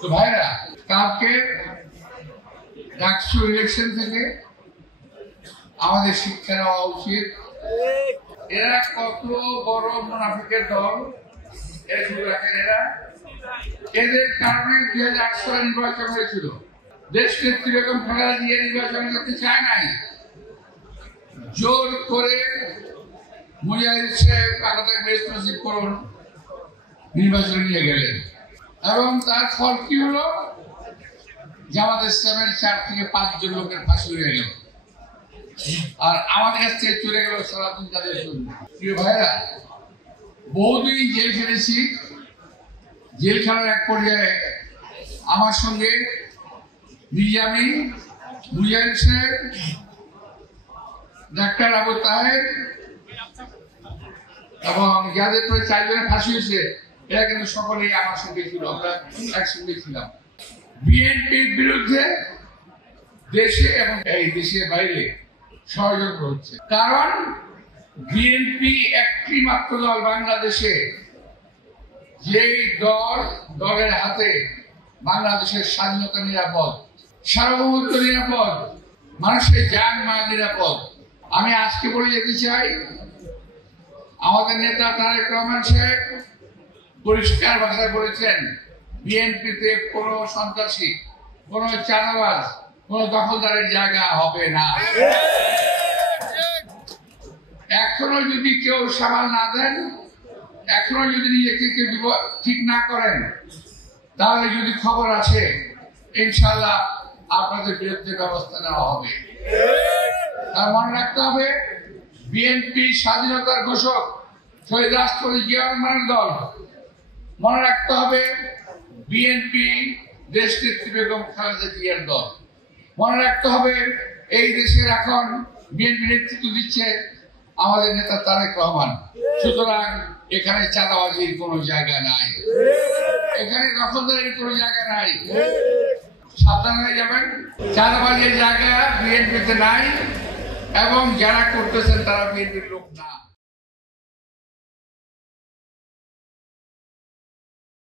তো ভাইরা, কালকে ডাকসু ইলেকশন থেকে আমাদের শিক্ষা নেওয়া উচিত। এরা কত বড় মুনাফিকের দল, এদের কারণে 2008 সালে নির্বাচন হয়েছিল। দেশ নেত্রী বেগম খালেদা জিয়া নির্বাচন করতে চায় নাই, জোর করে মুজাহিদ সাহেব করুন নির্বাচনে নিয়ে গেলেন এবং তার ফল কি হলো? জামাত ইসলামের 4 থেকে 5 জন লোকের ফাঁসি হয়ে গেল আর আমাদের কাছ থেকে চলে গেল সালাতুন তাদের জন্য। প্রিয় ভাইরা, বহুদিন জেল খেটেছি। জেলখানার এক পর্যায়ে আমার সঙ্গে মির্জামিন, মুজাহিদ সাহেব, ডাক্তার আবু তাহের এবং যাদের প্রায় 4 জনের ফাঁসি হয়েছে, এরা কিন্তু সকলেই আমার সঙ্গে ছিল, আমরা একসঙ্গে ছিলাম। বিএনপির বিরুদ্ধে দেশে এবং এই দেশের বাইরে ষড়যন্ত্র হচ্ছে, কারণ বিএনপি একটি মাত্র দল বাংলাদেশে, যেই দলের হাতে বাংলাদেশের স্বাধীনতা নিরাপদ, সার্বভৌমত্ব নিরাপদ, মানুষের জান মাল নিরাপদ। আমি আজকে বলে যেতে চাই, আমাদের নেতা তারেক রহমান সাহেব পরিষ্কার ভাষায় বলেছেন, বিএনপিতে কোনো সন্ত্রাসী, কোনো চাঁদাবাজ, কোনো দখলদারের জায়গা হবে না। এখনো যদি কেউ সামাল না দেন, এখনো যদি নিজেকে কেউ ঠিক না করেন, তাহলে যদি খবর আসে, ইনশাল্লাহ আপনাদের বিরুদ্ধে ব্যবস্থা নেওয়া হবে। তার মনে রাখতে হবে, বিএনপি স্বাধীনতার ঘোষক শহীদ রাষ্ট্রপতি জিয়া রহমানের দল। মনে রাখতে হবে, বিএনপি দেশ নেত্রী বেগম খালেদা জিয়ার দল। মনে রাখতে হবে, এই দেশের এখন বিএনপি নেতৃত্ব দিচ্ছে আমাদের নেতা তারেক রহমান। সুতরাং এখানে চাঁদাবাজির কোনো জায়গা নাই, এখানে দখলদারির কোনো জায়গা নাই। সাবধান হয়ে যাবেন, চাঁদাবাজির জায়গা বিএনপিতে নাই এবং যারা করতেছেন তারা বিএনপির লোক না।